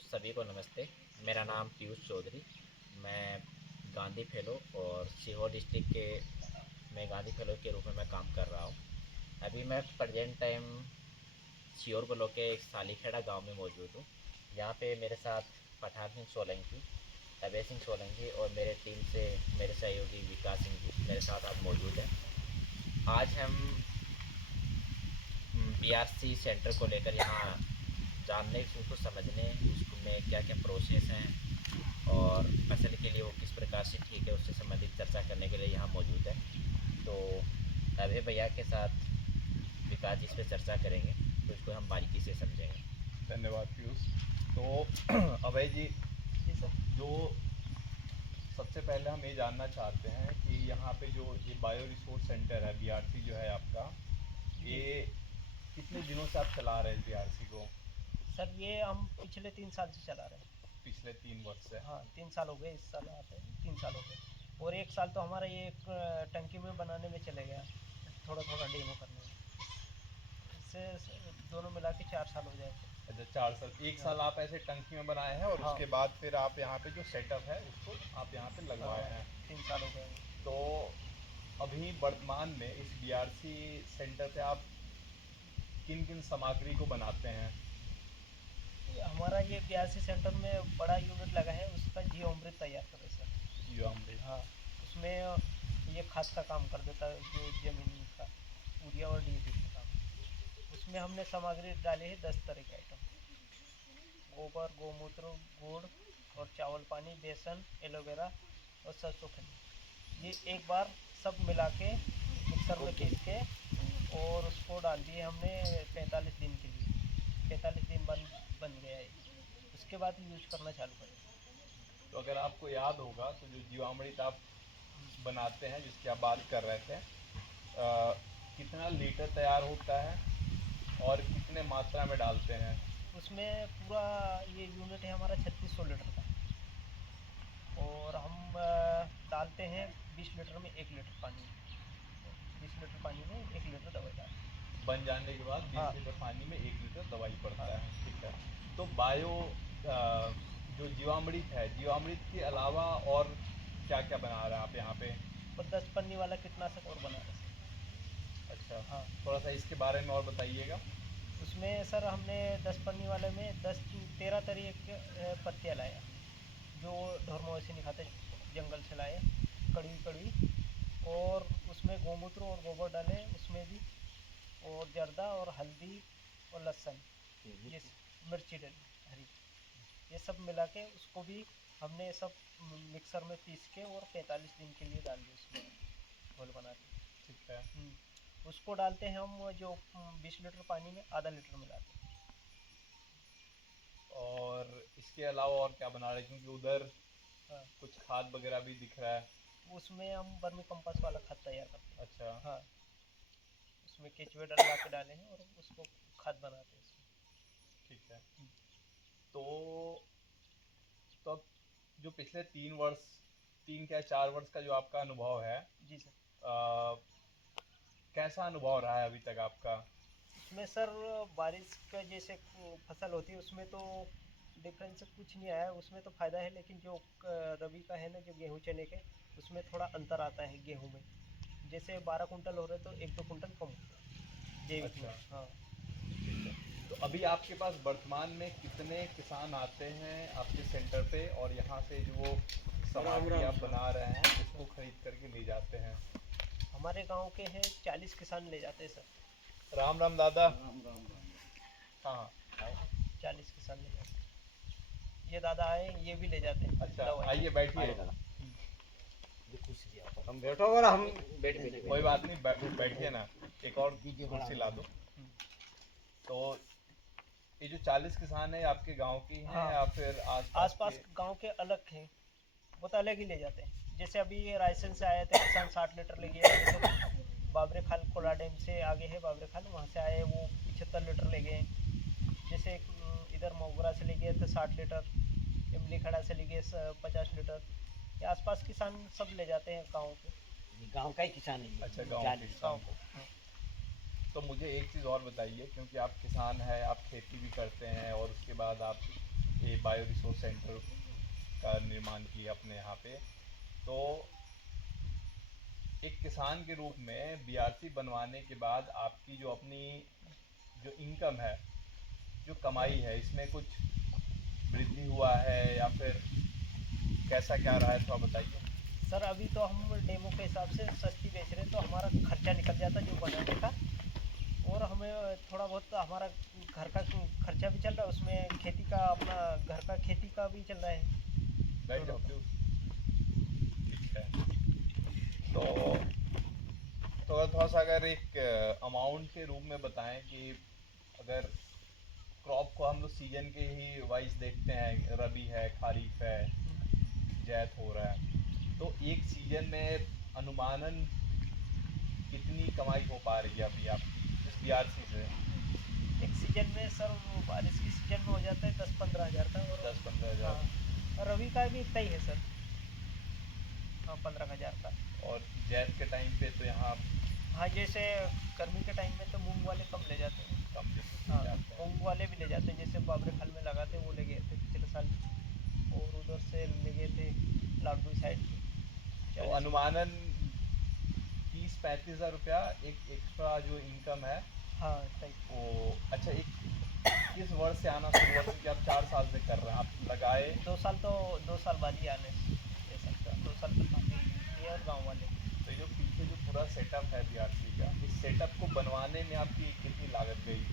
सभी को नमस्ते। मेरा नाम पीयूष चौधरी। मैं गांधी फेलो और सीहोर डिस्ट्रिक्ट के में गांधी फेलो के रूप में मैं काम कर रहा हूँ। अभी मैं प्रेजेंट टाइम सीहोर ब्लॉक के एक सालीखेड़ा गांव में मौजूद हूँ। यहाँ पे मेरे साथ पठान सिंह सोलंकी, अभय सिंह सोलंकी और मेरे टीम से मेरे सहयोगी विकास सिंह जी मेरे साथ आज मौजूद हैं। आज हम बीआरसी सेंटर को लेकर यहाँ जानने, उसको समझने, उसमें क्या क्या प्रोसेस हैं और फसल के लिए वो किस प्रकार से ठीक है उससे संबंधित चर्चा करने के लिए यहाँ मौजूद है। तो अभय भैया के साथ विकास जी इस पर चर्चा करेंगे, तो इसको हम बारीकी से समझेंगे। धन्यवाद पीयूष। तो अभय जी सर, जो सबसे पहले हम ये जानना चाहते हैं कि यहाँ पे जो ये बायो रिसोर्स सेंटर है बीआरसी जो है आपका, ये कितने दिनों से आप चला रहे हैं बीआरसी को? सर ये हम पिछले 3 साल से चला रहे हैं। पिछले 3 वर्ष से? हाँ 3 साल हो गए, इस साल आते हैं 3 साल हो गए और 1 साल तो हमारा ये एक टंकी में बनाने में चले गया, थोड़ा थोड़ा डेमो करने में। इससे दोनों मिला के 4 साल हो जाए। अच्छा, 4 साल। 1 साल आप ऐसे टंकी में बनाए हैं और हाँ। उसके बाद फिर आप यहाँ पे जो सेटअप है उसको आप यहाँ पे लगवाए हैं। 3 साल हो गए। तो अभी वर्तमान में इस बीआरसी सेंटर पे आप किन किन सामग्री को बनाते हैं? हमारा ये 82 सेंटर में बड़ा यूनिट लगा है, उसका जीवामृत तैयार कर रहे सर। जीवामृत। हाँ, उसमें ये खाद का काम कर देता है, जो जमीन का यूरिया और डीएपी का काम। उसमें हमने सामग्री डाली है 10 तरह के आइटम: गोबर, गोमूत्र, गुड़ और चावल पानी, बेसन, एलोवेरा और सरसों खली। ये एक बार सब मिला के मिक्सर में पीस के और उसको डाल दिए हमने 45 दिन के लिए। 45 दिन बन गया है, उसके बाद यूज करना चालू करें। तो अगर आपको याद होगा तो जो जीवामृत आप बनाते हैं जिसकी आप बात कर रहे थे, कितना लीटर तैयार होता है और कितने मात्रा में डालते हैं? उसमें पूरा ये यूनिट है हमारा 3600 लीटर का और हम डालते हैं 20 लीटर में 1 लीटर पानी में। 20 लीटर पानी में 1 लीटर दवाई डालते हैं। बन जाने के बाद 20 हाँ। लीटर पानी में 1 लीटर दवाई पड़ता हाँ। है। ठीक है। तो बायो जो जीवामृत है, जीवामृत के अलावा और क्या क्या बना रहे हैं आप यहाँ पे? और 10 पन्नी वाला कीटनाशक और बना रहे हैं। अच्छा। हाँ। थोड़ा सा इसके बारे में और बताइएगा। उसमें सर हमने 10 पन्नी वाले में 13 तरह के पत्तियाँ लाया, जो ढोर मवेशी नहीं खाते, जंगल से लाए, कड़वी कड़वी। और उसमें गोमूत्र और गोबर डाले उसमें भी, और जर्दा और हल्दी और लहसुन, ये मिर्ची डाली हरी, ये सब मिला के उसको भी हमने सब मिक्सर में पीस के और 45 दिन के लिए डाल दिया उसमें घोल बना के। ठीक है। उसको डालते हैं हम, जो 20 लीटर पानी में आधा लीटर मिलाते हैं। और इसके अलावा और क्या बना रहे हैं, क्योंकि उधर हाँ, कुछ खाद वगैरह भी दिख रहा है? उसमें हम वर्मी कंपोस्ट वाला खाद तैयार करते हैं। अच्छा। हाँ, उसमें केचुए डलवा के डाले हैं और उसको खाद बनाते हैं उसमें। ठीक है। तो तब जो पिछले 3 वर्ष, 3 क्या 4 वर्ष का जो आपका अनुभव है, जी सर। कैसा अनुभव रहा है अभी तक आपका? उसमें सर बारिश का जैसे फसल होती है उसमें तो डिफरेंस कुछ नहीं आया, उसमें तो फ़ायदा है। लेकिन जो रबी का है ना, जो गेहूँ चने के, उसमें थोड़ा अंतर आता है गेहूँ में। जैसे 12 कुंटल हो रहे तो 1-2 कुंटल कम होता है जैविक में। अच्छा। हाँ। ठीक है। तो अभी आपके पास वर्तमान में कितने किसान आते हैं आपके सेंटर पे और यहाँ से जो वो सामग्री आप बना रहे हैं उसको खरीद करके ले जाते हैं? हमारे गांव के हैं 40 किसान ले जाते हैं सर। राम राम दादा। राम राम। हाँ। 40 किसान ले जाते हैं। ये दादा आए, ये भी ले जाते हैं। अच्छा, दवाई। आइए बैठिए। हम बैठो और हम बैठ कोई बात नहीं, बैठिए ना, एक और कुर्सी ला दो। तो ये जो 40 किसान है आपके गांव की हैं हाँ। या फिर आसपास गांव के अलग हैं, वो तो अलग ही ले जाते हैं। जैसे अभी ये रायसेन से आए थे किसान, 60 लीटर ले गए। जैसे बाबरे खाल कोला डैम से आगे है बाबरे खाल, वहाँ से आए वो 75 लीटर ले गए। जैसे इधर मोगरा से ले गए थे 60 लीटर, इमली खड़ा से ले गए 50 लीटर। ये आसपास किसान सब ले जाते हैं गाँव के। गांव का ही किसान है। अच्छा, गांव के किसान। गाँव को। तो मुझे एक चीज़ और बताइए, क्योंकि आप किसान हैं, आप खेती भी करते हैं और उसके बाद आप थे, बायो रिसोर्स सेंटर का निर्माण किया अपने यहाँ पे। तो एक किसान के रूप में बीआरसी बनवाने के बाद आपकी जो अपनी जो इनकम है, जो कमाई है, इसमें कुछ वृद्धि हुआ है या फिर कैसा क्या रहा है, थोड़ा बताइए। सर अभी तो हम डेमो के हिसाब से सस्ती बेच रहे हैं, तो हमारा खर्चा निकल जाता है जो बनाने का, और हमें थोड़ा बहुत हमारा घर का खर्चा भी चल रहा है, उसमें खेती का अपना घर का खेती का भी चल रहा है। बैठ जाओ प्लीज। ठीक है। तो अगर थोड़ा सा अगर एक अमाउंट के रूप में बताएं कि अगर क्रॉप को हम लोग सीजन के ही वाइज देखते हैं, रबी है, खरीफ है, जैद हो रहा है, तो एक सीजन में अनुमानन कितनी कमाई हो पा रही है अभी आपकी इस बीआरसी से? एक सीजन में सर वो बारिश की सीजन में हो जाता है 10-15 हज़ार का, और 10-15 हज़ार। हाँ, और रवि का भी इतना ही है सर, हाँ 15 हज़ार का। और जैद के टाइम पे तो यहाँ हाँ जैसे गर्मी के टाइम में तो मूंग वाले कम ले जाते हैं। कम हाँ जाते हैं। मूंग वाले भी ले जाते हैं, जैसे बाबरे खाल में लगाते हैं वो ले गए थे पिछले साल, और उधर से ले गए थे लाडू साइड से तो 40। अनुमानन 30-35 हज़ार रुपया एक एक्स्ट्रा जो इनकम है हाँ टाइप। वो। अच्छा, एक किस वर्ष से आना शुरू हुआ, क्योंकि आप 4 साल से कर रहे हैं, आप लगाए? 2 साल बाद ही आने ले सकता है, 2 साल तक काफ़ी ये और गाँव वाले। तो ये जो पीछे जो पूरा सेटअप है बीआरसी का, इस सेटअप को बनवाने में आपकी कितनी लागत गई?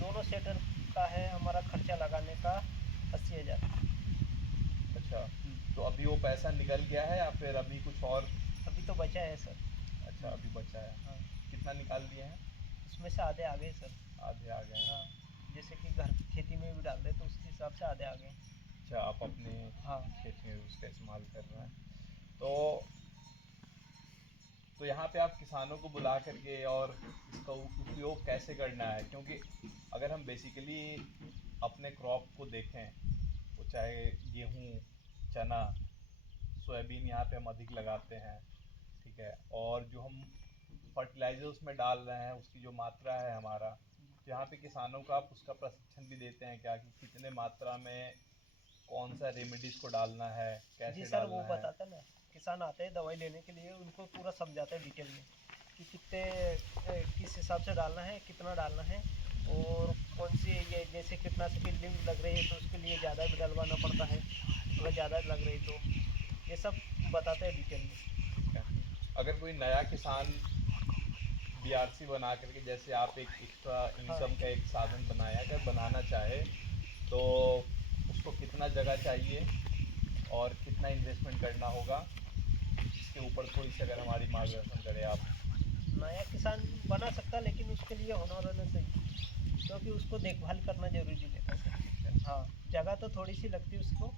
दोनों सेटर का है हमारा खर्चा लगाने का 80,000। अच्छा, तो अभी वो पैसा निकल गया है या फिर अभी कुछ और? अभी तो बचा है सर। अच्छा, अभी बचा है। हाँ कितना निकाल दिए हैं? उसमें से आधे आ गए सर। आधे आ गए हैं। हाँ जैसे कि घर की खेती में भी डाल रहे तो उसके हिसाब से आधे आ गए। अच्छा, आप अपने हाँ खेत में उसका इस्तेमाल कर रहे हैं। तो यहाँ पे आप किसानों को बुला करके और इसका उपयोग कैसे करना है, क्योंकि अगर हम बेसिकली अपने क्रॉप को देखें, वो चाहे गेहूँ, चना, सोयाबीन यहाँ पे हम अधिक लगाते हैं, ठीक है, और जो हम फर्टिलाइजर उसमें डाल रहे हैं उसकी जो मात्रा है हमारा, तो यहाँ पे किसानों का आप उसका प्रशिक्षण भी देते हैं क्या, कि कितने मात्रा में कौन सा रेमेडीज को डालना है, जी कैसे सर वो डालना है? बताता ना, किसान आते हैं दवाई लेने के लिए, उनको पूरा समझाता है डिटेल में कि कितने किस हिसाब से डालना है, कितना डालना है, और कौन सी ये जैसे कीटनाशक की लिंक लग रही है तो उसके लिए ज़्यादा भी डलवाना पड़ता है, अगर ज़्यादा लग रही तो ये सब बताते हैं डिटेल में। ठीक है। अगर कोई नया किसान बीआरसी बना करके, जैसे आप एक एक्स्ट्रा हाँ इनकम का एक साधन बनाया, अगर बनाना चाहे तो उसको कितना जगह चाहिए और कितना इन्वेस्टमेंट करना होगा, इसके ऊपर थोड़ी सी अगर हमारी मार्गदर्शन करें आप। नया किसान बना सकता है, लेकिन उसके लिए हुनर होना चाहिए, क्योंकि उसको देखभाल करना जरूरी रहता है। हाँ जगह तो थोड़ी सी लगती है उसको,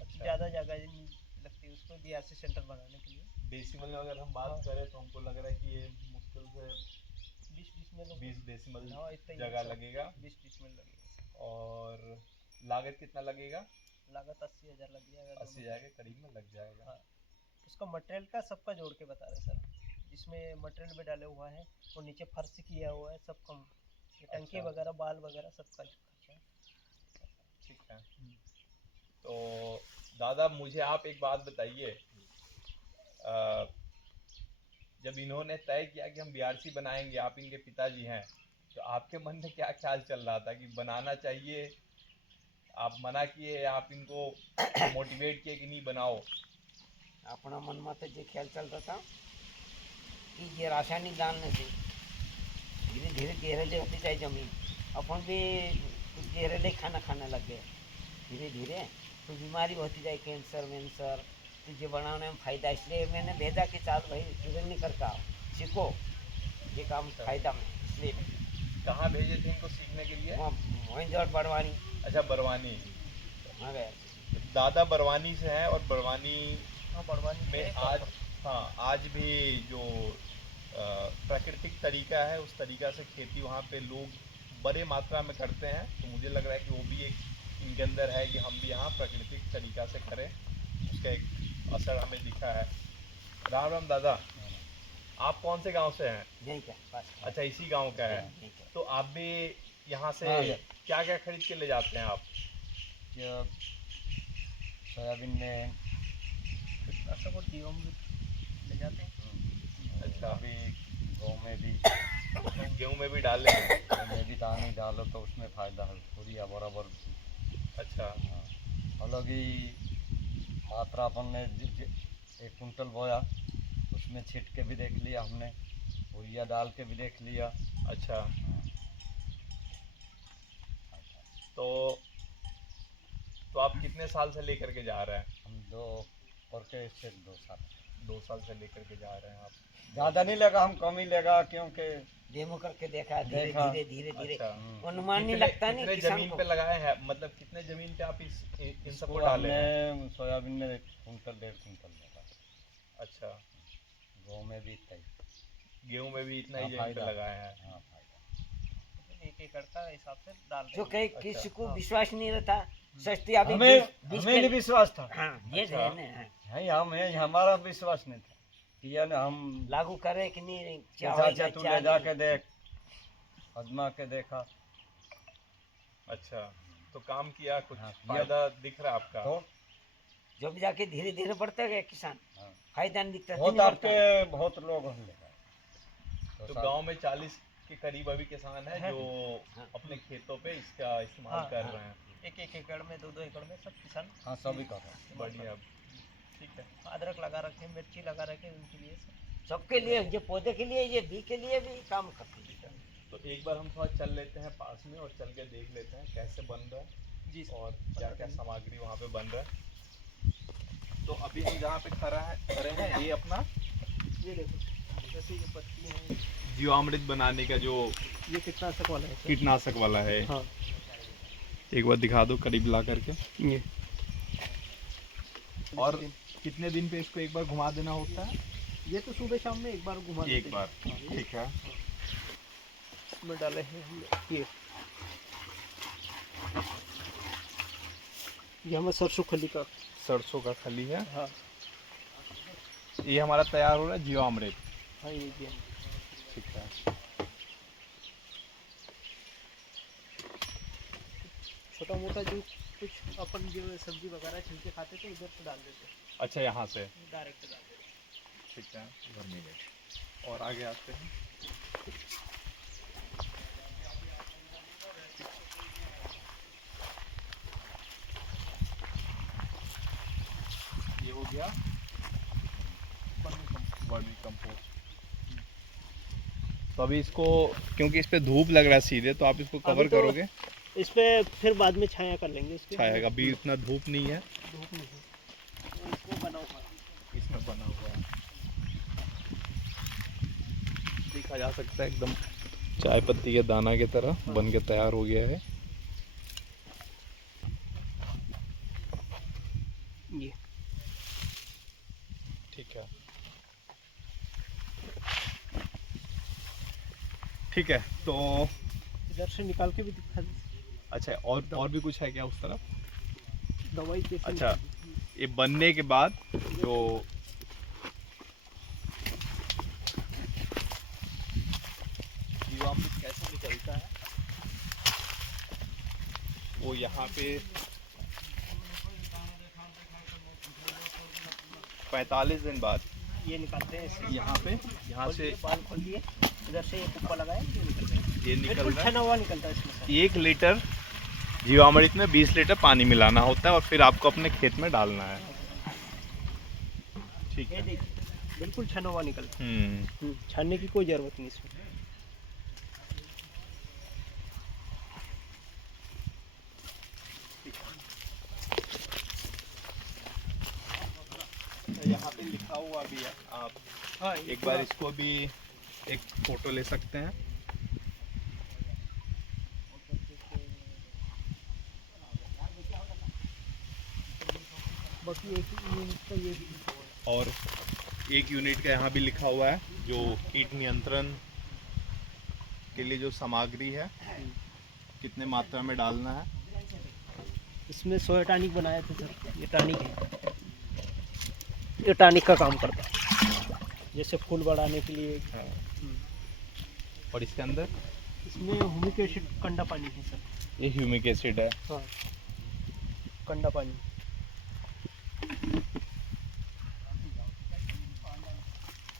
अच्छा, ज़्यादा जगह नहीं लगती उसको बीआरसी सेंटर बनाने के लिए। डेसिमल में अगर हम बात हाँ करें तो हमको लग रहा है कि ये मुश्किल से 20 में लोग 20 डेसिमल हाँ इतना ही जगह लगेगा। 20 में लगेगा। और लागत कितना लगेगा? लागत 80,000 लग जाएगा 80 दोनों हज़ार का। के करीब में लग जाएगा। हाँ उसका मटेरियल का सबका जोड़ के बता रहे सर, जिसमें मटेरियल भी डाले हुआ है और नीचे फर्श किया हुआ है, सब कम, ये टंकी अच्छा, वगैरह बाल वगैरह सबका खर्चा है। ठीक है। तो दादा, मुझे आप एक बात बताइए, अ, जब इन्होंने तय किया कि हम बीआरसी बनाएंगे, आप इनके पिताजी हैं, तो आपके मन में क्या ख्याल चल रहा था कि बनाना चाहिए? आप मना किए या आप इनको मोटिवेट किए कि नहीं बनाओ? अपना मन में तो ये ख्याल चलता था कि ये रासायनिक डालने से धीरे धीरे जहरीली होती जाए जमीन, अपन भी जहरीले खाना खाने लग गए धीरे धीरे, तो बीमारी होती जाए, कैंसर वेंसर, तो ये बनाने में फ़ायदा, इसलिए मैंने भेजा कि चाल भाई इधर नहीं करता सीखो ये काम फ़ायदा में, इसलिए कहाँ भेजे थे इनको सीखने के लिए? वहाँ वहीं जोड़ बढ़वानी अच्छा, बरवानी। वहाँ गया। दादा बरवानी से हैं, और बरवानी हाँ बढ़वानी में आज, हाँ, आज भी जो प्राकृतिक तरीका है उस तरीका से खेती वहाँ पे लोग बड़े मात्रा में करते हैं, तो मुझे लग रहा है कि वो भी एक इनके अंदर है कि हम भी यहाँ प्राकृतिक तरीका से करें, उसका एक असर हमें दिखा है। राम राम दादा, आप कौन से गांव से हैं? यहीं का बस। अच्छा, इसी गांव का है। यहीं का। तो आप भी यहाँ से हाँ, क्या क्या खरीद के ले जाते हैं आप? ये सोयाबीन में कीटनाशक और जीवामृत ले जाते हैं। अच्छा। अभी गाँव में भी गेहूं में भी डाले हैं? गाँव में भी दाने डालो तो उसमें फ़ायदा है, यूरिया बराबर। अच्छा। हाँ, हालांकि मात्रा अपन ने 1 कुंटल बोया, उसमें छीट के भी देख लिया हमने, यूरिया डाल के भी देख लिया। अच्छा, तो आप कितने साल से लेकर के जा रहे हैं? हम 2 साल। 2 साल से लेकर के जा रहे हैं आप? ज़्यादा नहीं लगा, हम कम ही लगा, क्योंकि डेमो करके देखा, धीरे देखा। धीरे धीरे धीरे अच्छा। अनुमान नहीं कितने लगता नहीं कितने किसान जमीन को। पे लगाए हैं, मतलब कितने जमीन पे आप इन सबको इसको डाले हैं? हमने सोयाबीन में 1 कुंटल 1.5 कुंटल लगा। अच्छा, गाँव में भी इतना ही। गेहूं में भी इतना हाँ, ही जमीन पे फायदा। लगाए हैं? हाँ, फायदा। 1 एकड़ का हिसाब से डाल रहे जो हैं। कहीं अच्छा। किसी को हाँ। विश्वास नहीं रहता, सस्ती अभी हमें 20 हमें नहीं विश्वास था। हाँ ये अच्छा। है ना, हाँ। है हमें, हमारा विश्वास नहीं था कि ये ना हम लागू करे कि नहीं, क्या चाचा होएगा, तू क्या ले जाके नहीं। देख, आजमा के देखा अच्छा, तो काम किया, कुछ हाँ, किया। फायदा दिख रहा है आपका? तो जब जाके धीरे धीरे बढ़ते गए किसान, हाँ, फायदा नहीं दिखता, बहुत दिन बढ़ता। आपके बहुत लोग हम लेगा। तो गांव में 40 के करीब अभी किसान है जो हाँ। अपने खेतों पे इसका इस्तेमाल हाँ, कर हाँ। रहे हैं। 1 एकड़ में 2 एकड़ में सब किसान हाँ, सभी कर रहे हैं। बढ़िया, ठीक है। अदरक लगा रखे, मिर्ची लगा रखे, उनके लिए सब। सबके लिए, ये पौधे के लिए, ये बी के लिए भी काम करते हैं। ठीक है, तो एक बार हम थोड़ा चल लेते हैं पास में और चल के देख लेते हैं कैसे बन रहा है जी सर। और क्या क्या सामग्री वहाँ पे बन रहा है। तो अभी हम जहाँ पे खड़े हैं ये अपना ये देखो, जैसे ये पत्ती है, जीवामृत बनाने का जो ये कीटनाशक वाला है सर। कीटनाशक वाला है। हाँ, एक बार दिखा दो करीब ला करके। ये और कितने दिन पे इसको एक बार घुमा देना होता है? ये तो सुबह शाम में एक बार घुमा एक देते बार, हैं। हाँ, ठीक है। इसमें डाले हैं हमने ये हमें सरसों खली का। सरसों का खली है, हाँ ये हमारा तैयार हो रहा है जीवामृत। हाँ, ये भी है। ठीक है। छोटा मोटा जो कुछ अपन जो सब्जी वगैरह छिलके खाते थे इधर से डाल देते, अच्छा, यहाँ से, डायरेक्ट डाल देते। ठीक है। और आगे आते हैं। ये हो गया वर्मी कंपोस्ट। तो अभी इसको, क्योंकि इस पे धूप लग रहा है सीधे, तो आप इसको कवर अभी तो करोगे? इस पे फिर बाद में छाया कर लेंगे इसके। छाया, अभी इतना धूप नहीं है, धूप नहीं है। और इसमें बना हुआ है। इसमें बना हुआ है, देखा जा सकता है एकदम चाय पत्ती के दाना की तरह बन के तैयार हो गया है। ये ठीक है, ठीक है। तो इधर से निकाल के भी दिखा दे। अच्छा, और भी कुछ है क्या उस तरफ? दवाई कैसे अच्छा, निकालनी? ये बनने के बाद जो जीवामृत कैसे निकलता है वो यहाँ पे 45 दिन बाद ये निकालते हैं ऐसे। यहाँ से बाल खोल दिए, इधर से ये कुप्पा लगाए, ये निकल रहा है। ये निकल बिल्कुल रहा है। छना हुआ निकलता है इसमें से। 1 लीटर जीवामृत में 20 लीटर पानी मिलाना होता है और फिर आपको अपने खेत में डालना है। ठीक ये है। देखिए, बिल्कुल छना हुआ निकलता हम्म, है। छानने की कोई ज़रूरत नहीं इसमें। यहाँ पे लिखा हुआ भी है, आप हाँ, एक बार इसको भी एक फोटो ले सकते हैं। बाकी एक यूनिट का ये और 1 यूनिट का यहाँ भी लिखा हुआ है जो कीट नियंत्रण के लिए जो सामग्री है कितने मात्रा में डालना है। इसमें सोया टॉनिक बनाया था सर। ये टॉनिक है, ये टॉनिक का काम करता है, जैसे फूल बढ़ाने के लिए। और इसके अंदर इसमें ह्यूमिक एसिड कंडा पानी है सर। ये ह्यूमिक एसिड है। हाँ, कंडा पानी।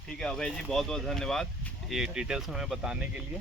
ठीक है अभय जी, बहुत बहुत धन्यवाद ये डिटेल्स हमें बताने के लिए।